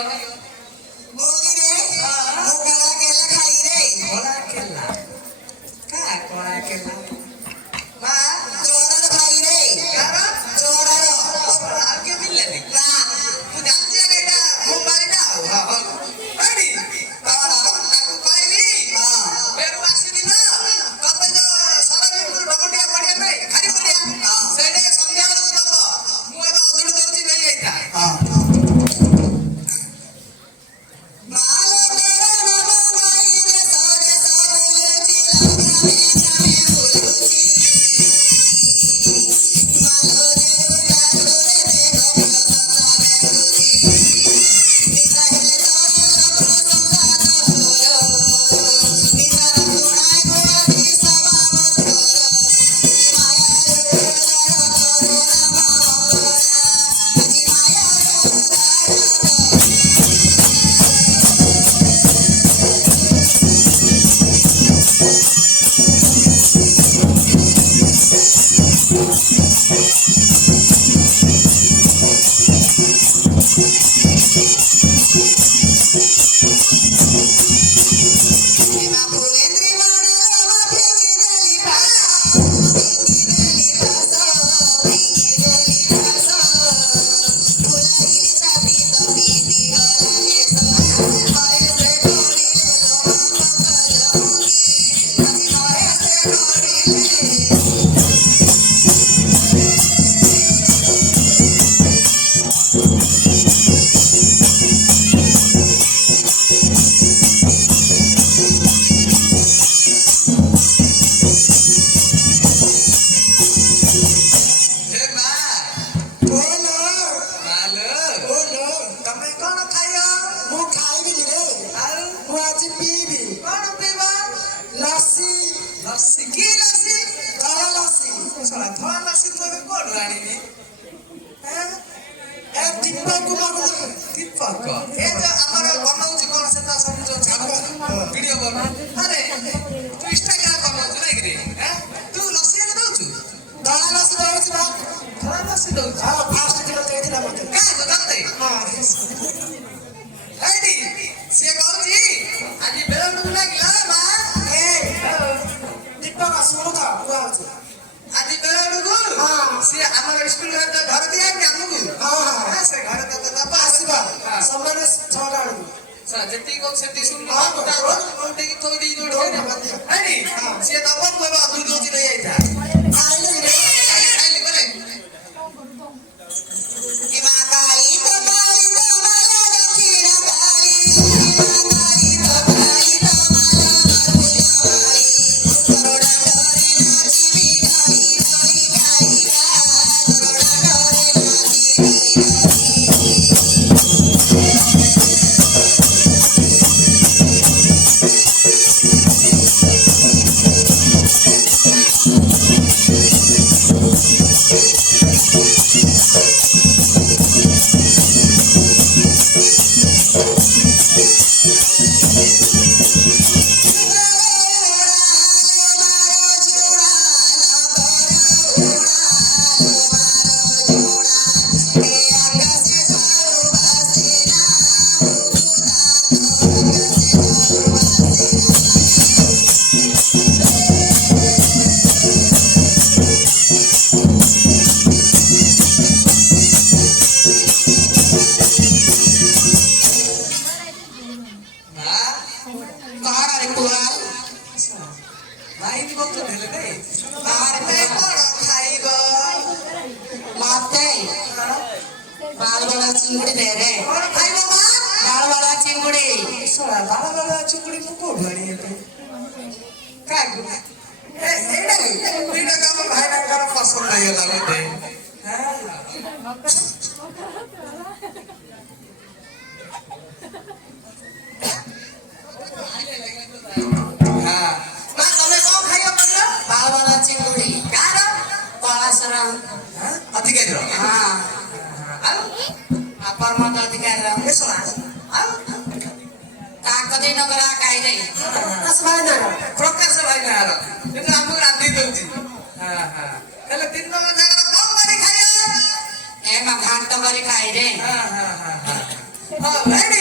मोगी रे मुकला केला खाई रे कोला केला काय कोला केला मा चोरन खाई रे कारण चोरन आगे मिलले नाही ना तू जानते काय का मुंबई ना अडी ताकू पाहिली बेरू वासिनी ना कत जो सरबी पुर ढकटिया पडिया नाही खाली पडिया सेडे संध्या बेलू दब मु एबा अधुडी दउची नाही आइता मालो तेरा नाम गाई रे सारे साबुल चिला में जामे बोलुची मालो देव डालो रे देखो संसार गुरुजी निरा हिले तारे लखो संसार बोलो निरा गुणाय गोदी सभा मधुर माया रे उदार करुणा मामोरा अजी माया रे उदार एमा फुलेंद्री वाडा रवा फेंगी देली भासा फेंगी देली भासा फुलाईली छाती दबीनी गलाने सो हाय से कोडी ले लो मंगल होगी अजी हाय से कोडी ले हे बा बोलो मालो बोलो तमे कोन खाइयो मु खाइबी रे आउ मु आज पीबी कोन पीबा लस्सी लस्सी की लस्सी धला लस्सी साला थोड़ा लस्सी तो ଏବେ कोण राणीनी ए टिप्पा कुमार दीपक ए जो हमर बनाउछि कोन सेता सब जो छाप वीडियो बना अरे तू इंस्टाग्राम बनाउछु नै रे तू लस्सी ने दउछु धला लस्सी दउछि बा थोड़ा लस्सी दउछु हां 5 किलो ଦେଇଥିଲା ମତେ का तो जानते हां एडी से कहउछि आज बेरंडु लागिला रे मां ए टिप्पा का सुनो का कुआछि आज बेरंडु हां से हमर स्कूल घर दिया कि हमकु हां से घर त दबा ଆସିବା ସେମାନେ 6 ଟା ବେଳକୁ सा जति को सेति सुन हाँ, कोटे की थोड़ी दी जोड़ है नी से दबा को बा दूर दोची नहीं आइता ଖାଇଲେ रे खाइले करे ए माताई तो गाई तो माला दक्षिण गाई माताई तो गाई तो माला मरुलाई करोड़ा डोरे नाची बिगाई सोई गाई करोड़ा डोरे नाची भाई को तो ढेले नहीं बाहर पे कोन खाइबो माते बाल वाला चिंगुड़ी दे रे कोन खाइबो मां बाल वाला चिंगुड़ी साला बाला बाला चुकड़ी को को भणी है का ए एडा एडा का मोर भाई ना कर पसंद नहीं होला मते हां मा तमे को खाइयो पल्ला बाल वाला चिंगुड़ी कार पासरा अधिकारी रो हां आउ अपर मत अधिकार ए सुना आउ ताकदे नगरा काई रे असबाय ना प्रकाश भाई ना आरो ये तो हमको रांधी दउची हां हां हेले तीन नंबर जागर कम बड़ी खाइयो ए मा घाट तो बरी खाई रे हां हां हां हां रेडी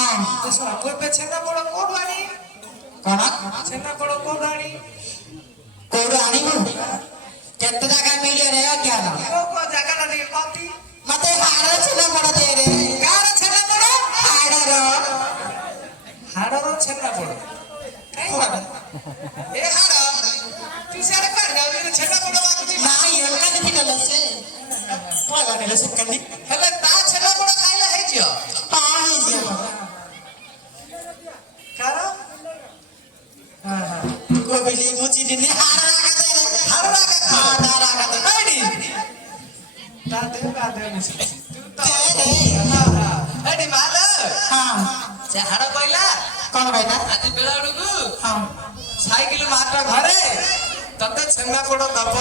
तो सुन कोई पे छेना बड़ कोड आनी कौन छेना बड़ कोड आनी कोड आनिबु केते जागा मिलियो रे क्या ना को जगह ना नहीं पाती मते हाड़ छेना बड़ दे रे कार छेना बड़ हाड़रो छेना बड़ ए हाड़ तू सारे कर गाव में छेना बड़ बाकी ना एलका दिखि गले से कोला नेले से कन्नी हेले ता छेना बड़ खाइला है जियो पाई जे कार को बिली मुची दिने हाड़ा का दे रे हाड़ा का हां दारा का दे नहीं दादे नहीं तू तो दे रे हां एडी माल हां से हाड़ा कइला कौन भाई ना आज बेला उडुगु हां साइकिल मारता घरे तते छेना पड़ दब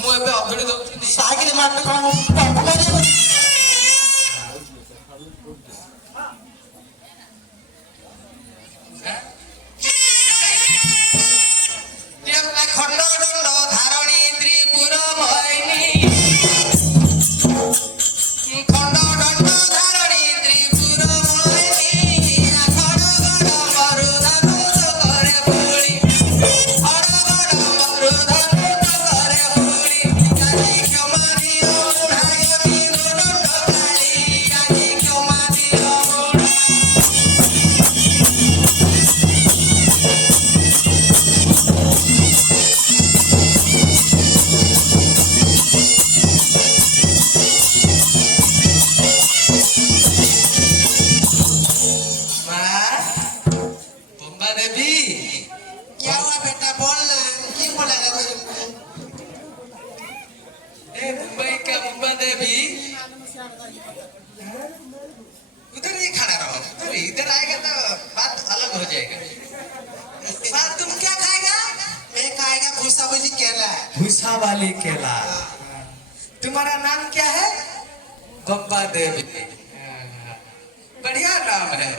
मु एबे अधड़ी दउछि साइकिल मारते कौन पंप करे खंड दंड धारणी त्रिपुर मोहिनी खंड दंड धारणी त्रिपुर मोहिनी खड़ गड़ मरुधनु करे पुरी खड़ गड़ मरुधनु करे पुरी काली क्षमा दियो मुढ़ाय बिनु दंड काली काली क्षमा दियो मुढ़ाय तुम्बा देवी क्या हुआ बेटा बोल ना की बोलेगा तू ए मुंबई का मुंबा देवी उधर ही खड़ा रहो उधर इधर आएगा तो बात अलग हो जाएगा बात तुम क्या खाएगा मैं खाएगा भूसा वाली केला भूसा वाली केला तुम्हारा नाम क्या है बम्बा देवी बढ़िया नाम है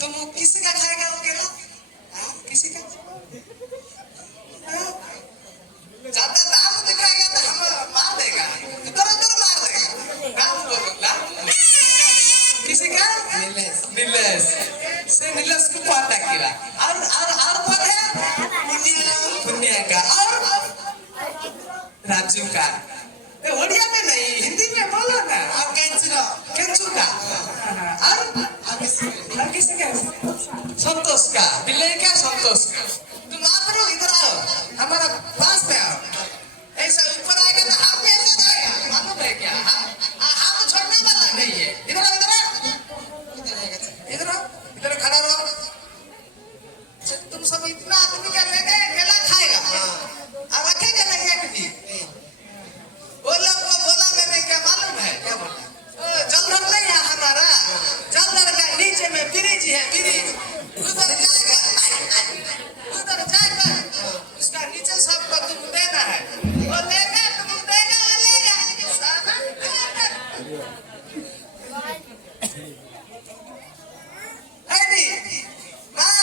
तुम किसी का खाएगा वो केला किसी का ज्यादा नाम दिखाएगा तो हम मार देगा इधर उधर मार देगा नाम बोलो नाम किसी का नीलेश से नीलेश को कौन डाकेगा और कौन है पुण्य का और राजू का ओडिया में नहीं हिंदी में बोलो ना और कैंचुरा केंचू का और किसी का संतोष का बिल्ले का संतोष का तुम मात्र इधर आओ हमारा पास में आओ ऐसा ऊपर आएगा तो हम भी ऐसे जाएगा मालूम है क्या हम छोड़ने वाला नहीं है इधर आओ इधर आओ इधर खड़ा रहो तुम सब इतना आदमी का लेके केला खाएगा और रखेगा नहीं एक भी वो लोग को बोला मैंने क्या मालूम है क्या बोला जलधर नहीं है हमारा जलधर का नीचे में ब्रिज है ब्रिज उधर जाएगा उसका नीचे सबको तुम देना है वो लेगा तुम देगा वो लेगा ऐडी माँ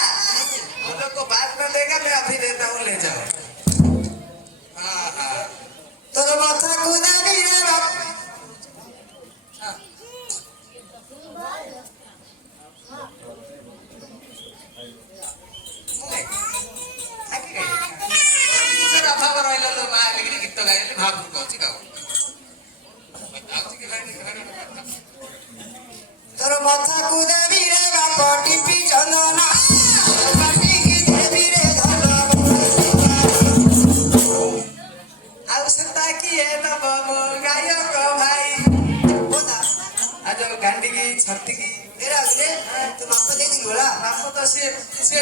वो लोग को बाद में देगा मैं अभी देता हूँ ले जाओ हाँ हाँ तोर माथा कुदा नहीं रे बाप तोर माथा कुदा नहीं रे बाप टिपी चंदना पाटी की देवी रे धना छत्ती की मेरा अगले तुम आपको दे दी बोला आपको तो से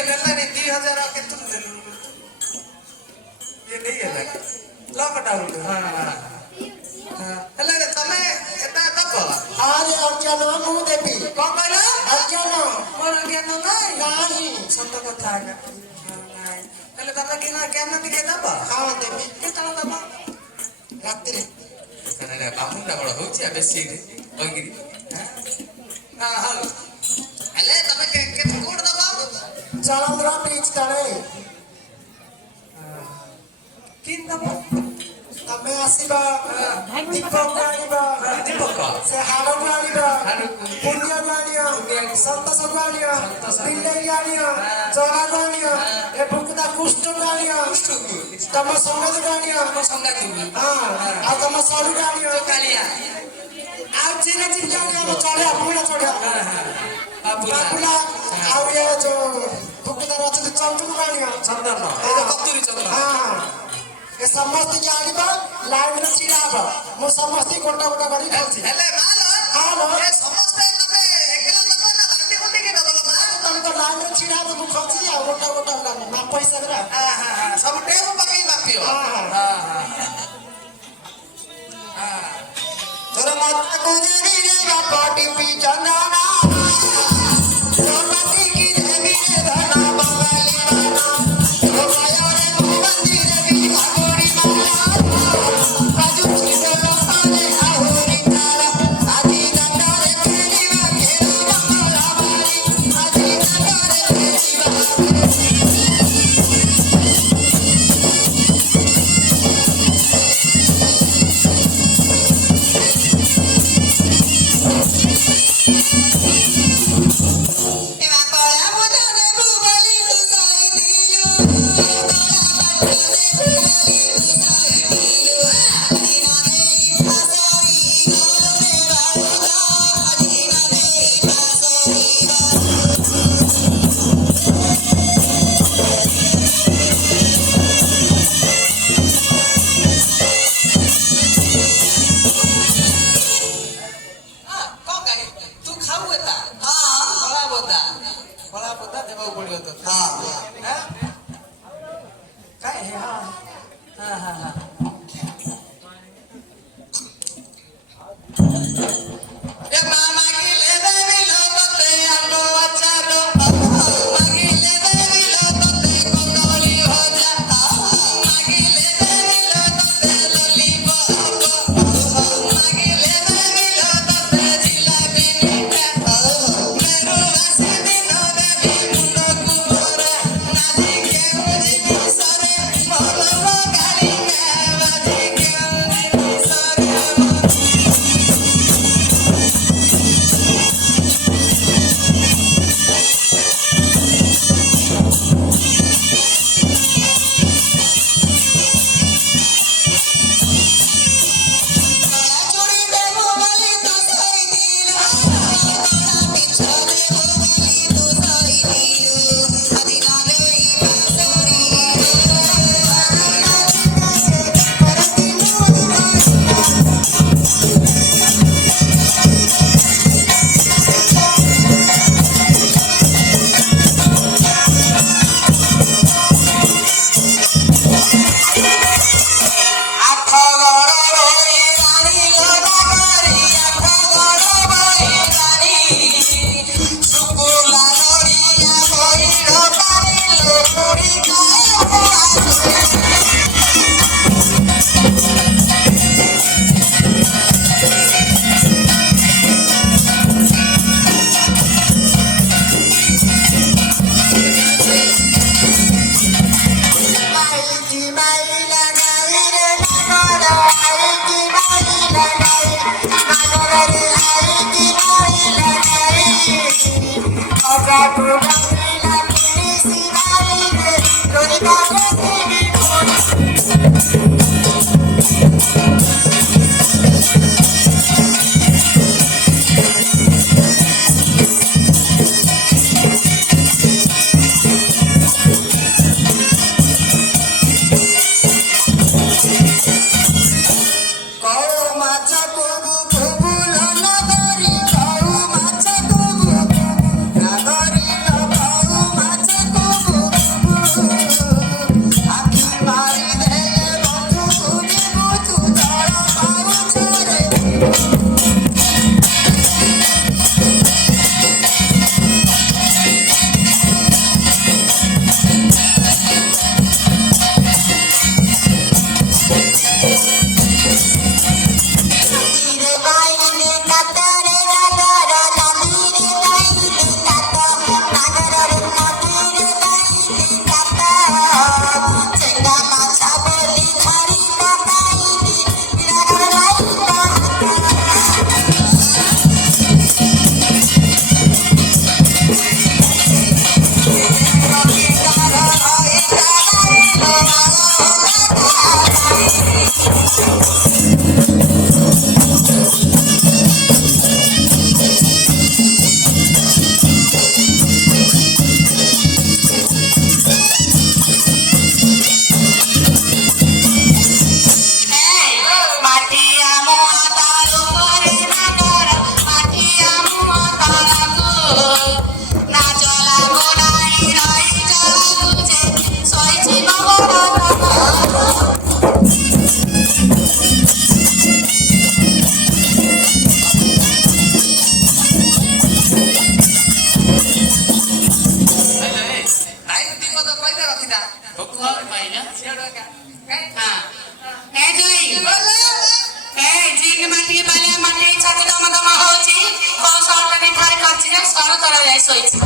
लेला नहीं 2000 आके तुम ले लो ये नहीं है लगा लॉकडाउन हां हां हेले तमे एता दब आज अर्चन मु देवी कोन कहला अर्चन मोर ज्ञान नहीं नाही सत कथा है नहीं हेले तमे किना ज्ञान दिखे दब हां देवी केतला दब रात्रि कने बामुंडा बड़ होछि बेसी रे ओगिरी हां हां हेले तमे के कोड दब चलंद्रा बीच तड़े किन दब तमे आसी ଆଣିବ ଦୀପକୁ ଆଣିବ ଦୀପକ ସେ ହାଡ଼କୁ ଆଣିବ ହାଡ଼କୁ ପୁଣ୍ୟକୁ ଆଣିବ ସନ୍ତୋଷକୁ ଆଣିବ ପିଣ୍ଡେଇକି ଆଣିବ ଜରାକୁ ଆଣିବ ଏ ଭୁକୁତା କୁଷ୍ଠକୁ ଆଣିବ ତମ ସଙ୍ଗତକୁ ଆଣିବ ସଂଗାତି ହଁ ଆଉ ତମ ସରୁକୁ ଆଣିବ କାଳିଆ ଆଉ ଚିନା ଚିନା ଆଣିବ ଚଢିଆ ପୁଣା ଚଢିଆ ବାବୁଲା ଆଉ ଏ ଯୋଉ ଭୁକୁତାର ଅଛନ୍ତି ଚନ୍ଦନକୁ ଆଣିବ ଚନ୍ଦନ କତୁରୀ ଚନ୍ଦନ ହଁ ଏ ସମସ୍ତଙ୍କୁ ଆଣିବ ଲାଇନରେ ଛିଡା ହବ ମୁଁ ସମସ୍ତଙ୍କୁ ଗୋଟା ଗୋଟା କରି ଖାଉଛି ହେଲେ ମାଲ ଏ ସମସ୍ତେ ତମେ ଏକଲା ଦବ ନା ବାଣ୍ଟି ବୁଣ୍ଟିକି ଦବ ମା ତମେ ତ ଲାଇନରେ ଛିଡା ହବ ମୁଁ ଖାଉଛି ଆଉ ଗୋଟା ଗୋଟା ମାପ ହିସାବରେ ସବୁ ଟେବୁ ପକେଇ ମାପିବ ତୋର ମାତାକୁ ଦେବି ରେ ବାପ ଟିପି ଚନ୍ଦନ ତୋ ମାଟିକି ଦେବି ରେ ଧନ ବଙ୍ଗାଳୀ ବାଣ ତୋ ମାୟରେ ମୁଁ ବାନ୍ଧି ଦେବି ଭାଗୁଡ଼ି ମାଳ ରାଜୁ ଥିବ ଲୋକରେ ଆହୁରି ତାର ଆଜି ଦଣ୍ଡରେ ଫେରିବା ଘେର ମଙ୍ଗଳ ମାରି ଆଜି ଦଣ୍ଡରେ ଫେରିବା ଏବା କଳା ବଦନ ଭୁବଲି ତୁ ସହିଥିଲୁ କଳା ବଦନ ଭୁବଲି ତୁ ସହିଥିଲୁ ଦିନ ଦେଇ ଫାସରି ଗଲରେ ବାଳୁତ ଦିନ ଦେଇ ଫାସରି କଣ କାଇ ତୁ ଖାଉ ଏତା କଳା ବୋଦା ଦେବାକୁ ପଡିବ ତ କାଇଁ ଏ ମା ମାଗିଲେ ଦେବି ଲୋ ତତେ ଆମ୍ବ ଆଚାର ମାଗିଲେ ଦେବି ଲୋ ତତେ କଦଳୀ ଭଜା ମାଗିଲେ ଦେବି ଲୋ ତତେ ଲଲିପପ ମାଗିଲେ ଦେବି ଲୋ ତତେ ଜିଲାପି ମିଠା ମେରୁ ଆସେ ଦିନ ଦେବି ମୁଣ୍ଡକୁ ମୋର ନାଚି କେଉଁଠି କିସରେ ଭଲ ବଙ୍ଗାଳୀ ବାଜି କେଉଁଠି କିସରେ ଚୁଡ଼ି ଦେବୁ ବୋଲି ତୁ ସହିଥିଲୁ କଳା ପିଛରେ ବୋଲି ତୁ ସହିଥିଲୁ ଦିନ ଦେଇ ଫାସରି ଆଠ ଗଡ଼ ବହି ରାଣୀ ଲୋ ନଗରୀ ଆଠ ଗଡ଼ ବହି ରାଣୀ ଶୁକୁଲା ନଡ଼ିଆ ବହିର ପାଣି ଲୋ ପୁରୀ ମାଇକି ମାଇଲା ଗାଈରେ ନାଗର ମାଇକି ମାଇଲା ଗାଈ ନାଗରରେ ଆଇକି ମାଇଲା ଗାଈ ଅଗାକୁ ଡାକିଲା ପିଣିସି ଗାଈରେ ରୋହିତା ଖୋଜିବି କଉ ମାଛ କୁବୁ କୁବୁଲ ନଗରୀ କଉ ମାଛ କୁବୁ ନଗରୀ କଉ ମାଛ କୁବୁ କୁବୁ କଣ କହିଲ? ସିଆଡୁ ଏକା ହଁ ଏ ଜଇ ଏ ଜିଙ୍ଗ ମାଟି ବାଲିଆ ମାଟି ଛାତି ଦମ ଦମ ହଉଛି କୋଉ ସର୍ଟଟି ଥାରି କରିଛି ଯେ ସର ତଳ ଯାଇ ଶୋଇଛି।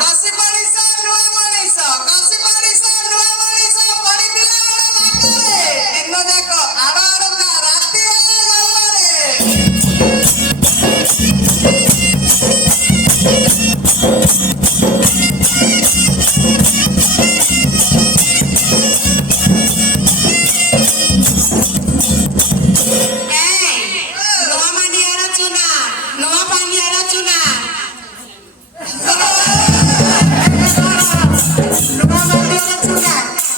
କସି ମଣିଷ ନୂଆ ମଣିଷ କସି ମଣିଷ ନୂଆ ମଣିଷ ପଡ଼ିଥିଲା ଗୋଟେ ବାଟରେ ଦିନ ଯାକ ଆଡ଼ ଆଡ଼କା ରାତି ହେଲା ଜଲରେ ନୂଆ ମାଣ୍ଡିଆର ଚୁନା ନୂଆ ପାଣ୍ଡିଆର ଚୁନା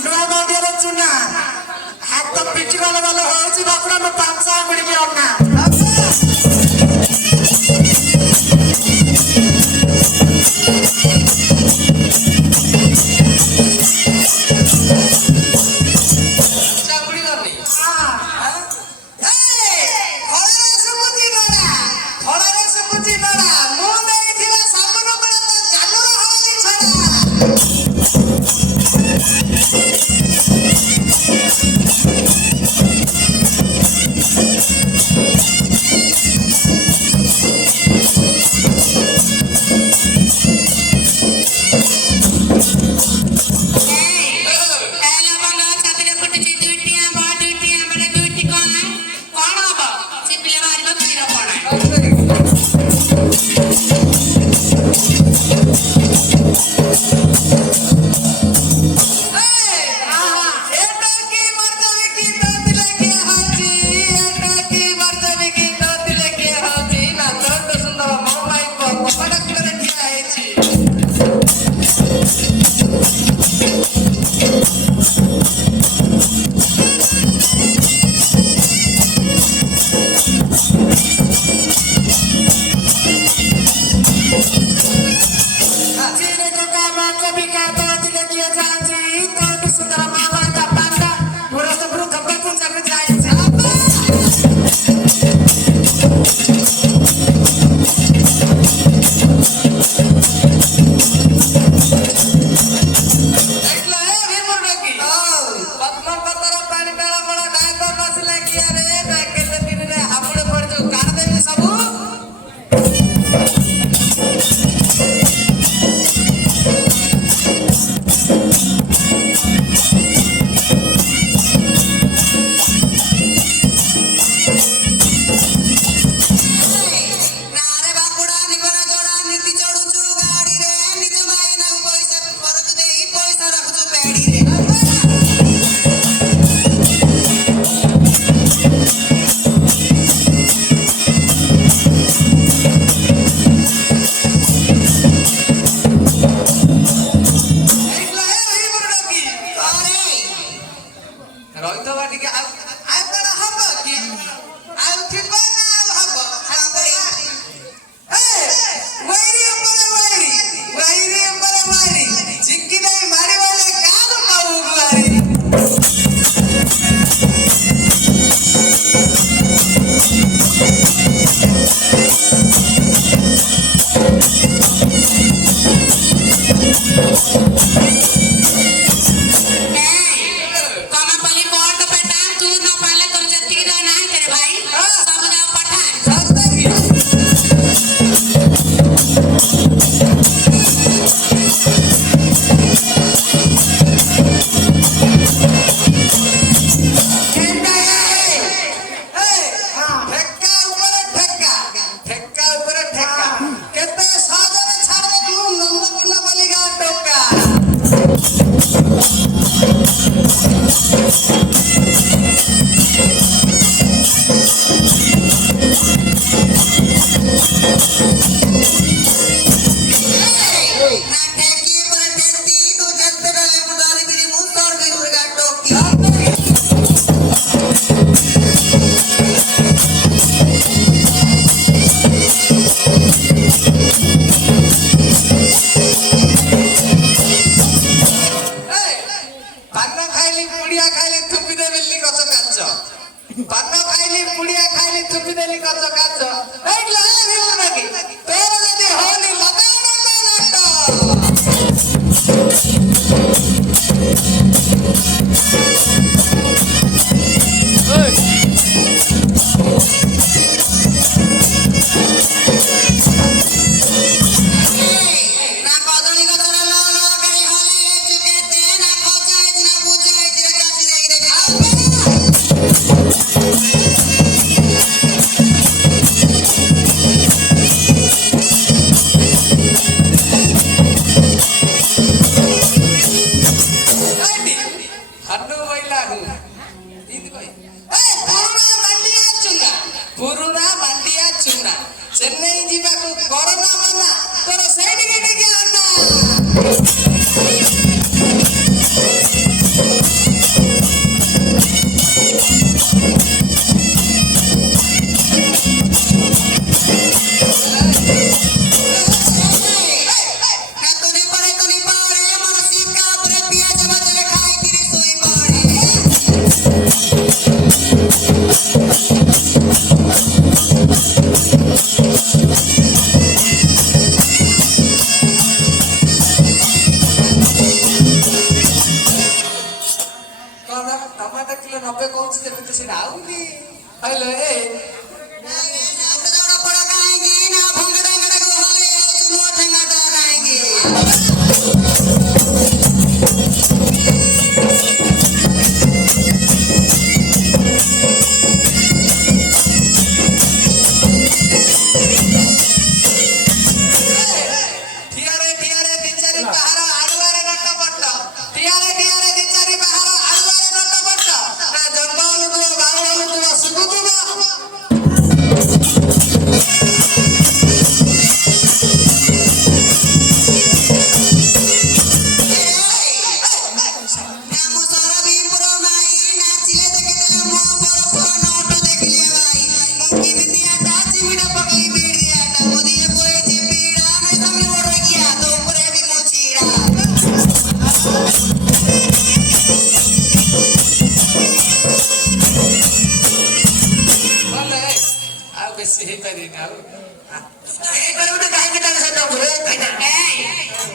ନୂଆ ମାଣ୍ଡିଆର ଚୁନା ହାତ ପିଠି ଗଲେ ଗଲେ ହଉଛି ବାପୁରା ମୋ 500 ଆଙ୍ଗୁଳିକି ଅନା ଚାପୁଡ଼ି ଗଲି ଫଳରେ ଶୁକୁଚି ଡୋରା ଫଳରେ ଶୁକୁଚି ଡୋରା ମୁଁ ନେଇଥିବା ସାବୁନ ବେଳେ ତ ଚାଲୁର ହଳଦୀ ଛଡ଼ା ଛାତିରେ ଫୁଟିଛି ଦୁଇଟି ଆମ୍ବ ଦୁଇଟି ଆମ୍ବରେ ଦୁଇଟି କଣା କଣ ହବ ଚିପିଲେ ବାହାରିବ କ୍ଷୀର ପଣା। एटा की मर्दवी की तोतिले के होची एटा की मर्दवी की तोतिले के होची ना तो सुंदर मो माई को पटक करे ठिया हेची Cine ko kama kopi kata tile kia janji Todu sudah mawa tapanda Murah seburu kapal pun sampai jaya એટલે હે વિમુર ડકી પદ્મન પતર પાણી પેળા પળા ડાયકો નસલે કિયા રે ના કેતે દિન રે હાપડે પડ જો કાઢ દેવી સબુ ପାନ ଖାଇଲି ପୁଡ଼ିଆ ଖାଇଲି ଥୁପି ଦେଲି ଗଛ କାଚ ପାନ ଖାଇଲି ପୁଡ଼ିଆ ଖାଇଲି ଥୁପି ଦେଲି ଗଛ କାଚ ଏଇ ଲାଗିବ କି ତୋର ଯଦି ହଉନି ଲଗାଣ ନା କଦଳୀ ଗଛର ଲଣ କାଇ ହଲେଇ ଚୁକେତେ ନା ଖଜା ହେଇଛି ନା ବୁଝା ହେଇଛି ରେ କାଟି ଦେଇକି ଦେଖେ ହନୁ ବଇଲା ହୁ ଇନ୍ତି କହି ପୁରୁଣା ମାଣ୍ଡିଆ ଚୁନା ଚେନ୍ନାଇ ଯିବାକୁ କରୋନା ମନା ତୋର ସେଇଠିକି ଟିକେ ଆନା କାତୁନି ପଡେ ମୋର ଶିକା ଉପରେ ପିଆଜ ବଦଲେ ଖାଇକିରି ଶୋଇ ପଡେ କଣ ଟମାଟୋ କିଲୋ 90 କହୁଛି ଯେ କିନ୍ତୁ ସେଇଟା ଆଉନି ହ୍ୟାଲୋ ଏ ଜଣ ପଡ କାହିଁକି ନା ଭଙ୍ଗ ଟାଙ୍ଗାଟାକୁ ହଲେଇ ଯାଉଛି ମୋ ଠେଙ୍ଗାଟା କାହିଁକି ଠିଆରେ ଦି ଚାରି ପାହାର ଆଡୁଆରେ ନଟ ପଟ ଠିଆରେ ଦି ଚାରି ପାହାର ଆଡୁଆରେ ନଟ ପଟ ନା ଜଙ୍ଗ ହଲୁଥିବ ବାଉଳ ହଲୁଥିବ ଶୁଭୁଥିବ ଆମ ସାରା ବିମ୍ପୁର ମାଇ ନାଚିଲେ ଦେଖିଦେଲେ ମୋ ବରଫ ନୋଟ ଦେଖିଲେ ଭାଇ ମୁଁ କେମିତିଆଟା ଚିମିଟା ପକେଇ ବିଡ଼ିଆଟା ମୋ ଦିଏ ପଳେଇଛି ପିଡ଼ା ନାଇଁ ତମେ ବଡ଼ କିଆ ତୋ ଉପରେ ବି ମୁଁ ଛିଡ଼ା ଭଲେ ଆଉ ବେଶୀ ହେଇପାରିନି ଆଉ ହେଇପାରିବୁ ନା କାହିଁକି ତାଙ୍କ ସହିତ ଘୁରେ କହିନା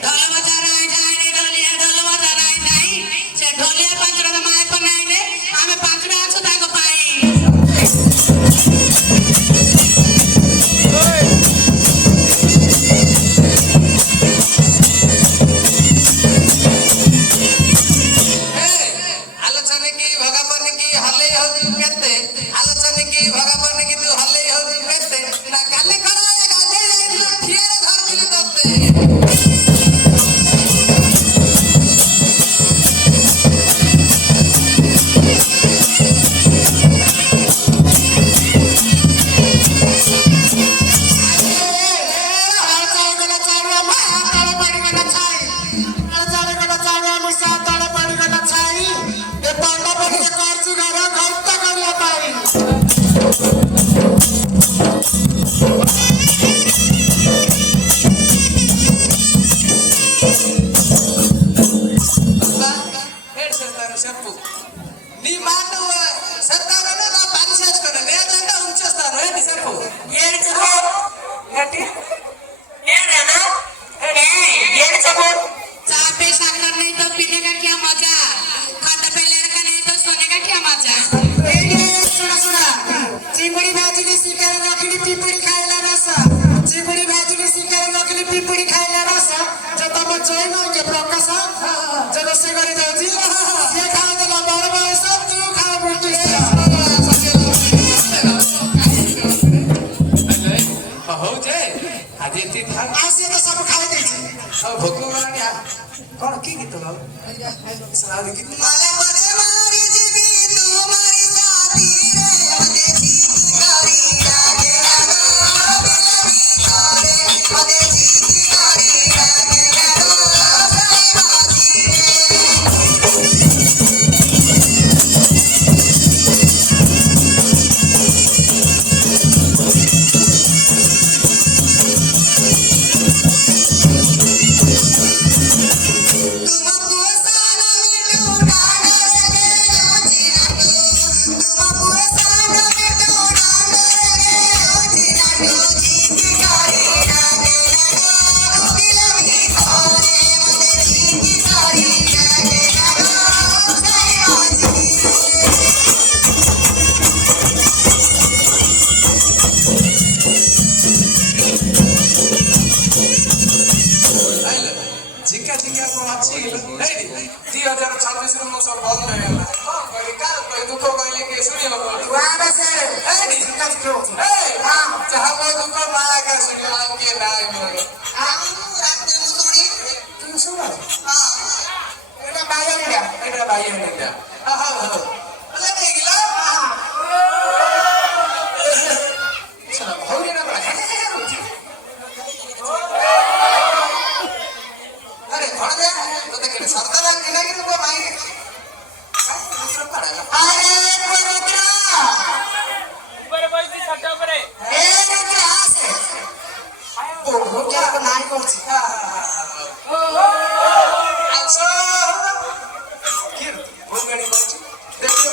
ढोल बजा रहा है ढाई ढोलिया ढोल बजा रहा है ढाई से ढोलिया पांच रहा माय पर नहीं ले हमें पांच में आंसू ताको पाई ଆଲୋଚନା କି ଭଗବାନ କି ହଲେଇ ହଉଛୁ କେତେ ଆଲୋଚନା କି ଭଗବାନ କି ତୁ ହଲେଇ ହଉଛୁ କେତେ ନା କାଲି ଖରାରେ ଗାଧେଇ ଯାଇଥିଲୁ ଠିଆରେ ଧରିଥିଲି ତତେ ಹೇಳಿ ಸರ್ತಾರ ಸೆಪ್ಪು నీ మాట సత్తారనే నా పని చేసుకున్నా లేదంటే ఉంచేస్తారు ఏంటి చెప్పు ఏడు చెప్పు గట్టి ఏడేనా ఏడు చెప్పు चाय पे शक्कर नहीं तो पीने का क्या मजा खाता पे लड़का नहीं तो सोने का क्या मजा ଶୁଣା ଶୁଣା ଚିଙ୍ଗୁଡି ଭାଜିଲି ଶିକାର ରଖିଲି ପିମ୍ପୁଡି ଖାଇଲା ରସ ଚିଙ୍ଗୁଡି ଭାଜିଲି ଶିକାର ରଖିଲି ପିମ୍ପୁଡି ଖାଇଲା ରସ ଯେ ତମ ଜୈନ ଯେ ପ୍ରକାଶ ଯେ ରୋଷେଇ କରି ଯାଉଛି ସିଏ ଖାଉଥିଲା ବଡ ବୟସ ତୁ ଖାଉ ବୁଟିସ ହଉ ଯେ ଆଜି ଏତିକି ଥାଉ ଆଉ ସିଏ ତ ସବୁ ଖାଇ ଦେଇଛି ଆଉ ଭୋକ ଗଲାଣି କଣ କି ଗୀତ ଗାଉ ଗୀତ ମାଲେ ବଚେ ମାରି ଯିବି ତୁମାରି ସାଥୀ ରେ ମତେ ଜିତି କରି ରାଗେ ରାଗା ମତେ ଜିତି କରି ରାଗେ ରାଗା तुमको साना में ढूंढा 2026 ରୁ ମୁଁ ସବୁ ବନ୍ଦ ହେଇଗଲା କଣ କହିଲି କାହାର କହି ଦୁଃଖ କହିଲେ କିଏ ଶୁଣିବ वादा से ଏଇଠି सुनता क्यों ଯାହା କହି ଦୁଃଖ ମା ଏକା ଶୁଣିବ ଆଉ କିଏ ନାହିଁ ମୋର ଆଉ ରାତିରେ ମୁଁ ଶୁଣି तू सुन ହଁ एटा बाया लिया ଏଇଟା ଭାଇ ହେଲିଟା ହଉ ବୋଲେ ନେଇଗଲା ଶୁଣ ଭଉଣୀ ନା ପରା अरे कौन है तो देख सरदार किना कि को माई दूसरा पड़ा अरे रुद्रा ऊपर बैठी छत ऊपर ए रुद्रा आसे ओ रुद्रा को नाई करछि अच्छा किर भूगणी करछि देखो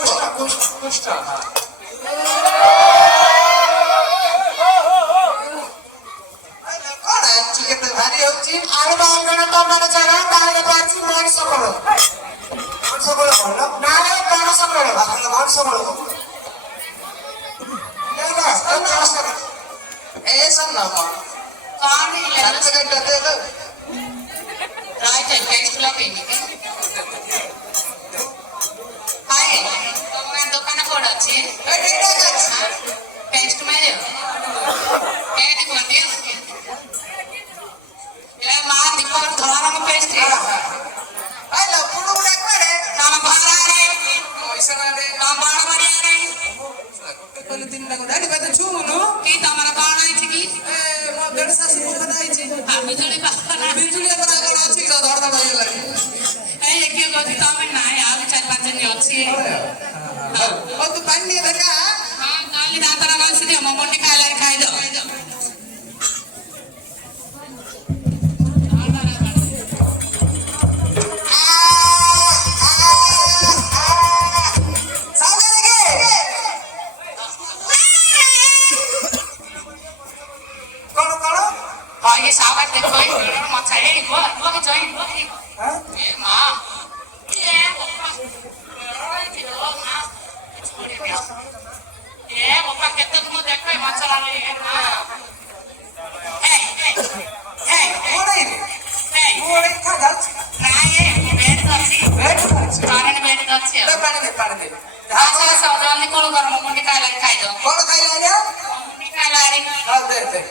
कुछ हां कौन है चिकन भारी होछि आरे बांगण टमाटर चढ़ा तारे पाछि मଣିଷ बड़ मଣିष बोल बोल ना रे मଣିଷ बड़ मଣିष बोल ए सब ना कौन है रात का दे दो राइट है टेक्स्ट ब्लॉकिंग हाय तुम्हारा दुकान कोड अच्छे ए डेटा का टेक्स्ट में दे कैट कर दे ये मां दीपक धोरा में पेस्ट है ए लो पुडू उड़ा करे काम भारा रे पैसा ना दे काम बाण बढ़िया रे कोन दिन ना गाड़ी बात छूनु की तुम्हारा कौन है की ए मो गड़ सासु को बताई छी बिजुली बाबा बिजुली बना कर अछि धर धर भाई लागी ए एक गति तमे ना है आगे 4-5 जन अछि ओ तू पानी धका हां काली दातरा मानसी दे मोमोटी खाइला खाइ दो सामने लगे कौन कौन हां ये सावर देखो ये मचा है वो के जॉइन वो के हां ए मां ये ए बाबा केते तुम देखो मचा वाले ए कौन है ए वो एक था गल ना ये बेड अछि बैठ अछि कारण बेड अछि तो पानी दे अच्छा सब जल्दी कॉल करो मोमोटी खाइला खाइ दो कौन खाई लाया मोमोटी खाइला रे हां दे दे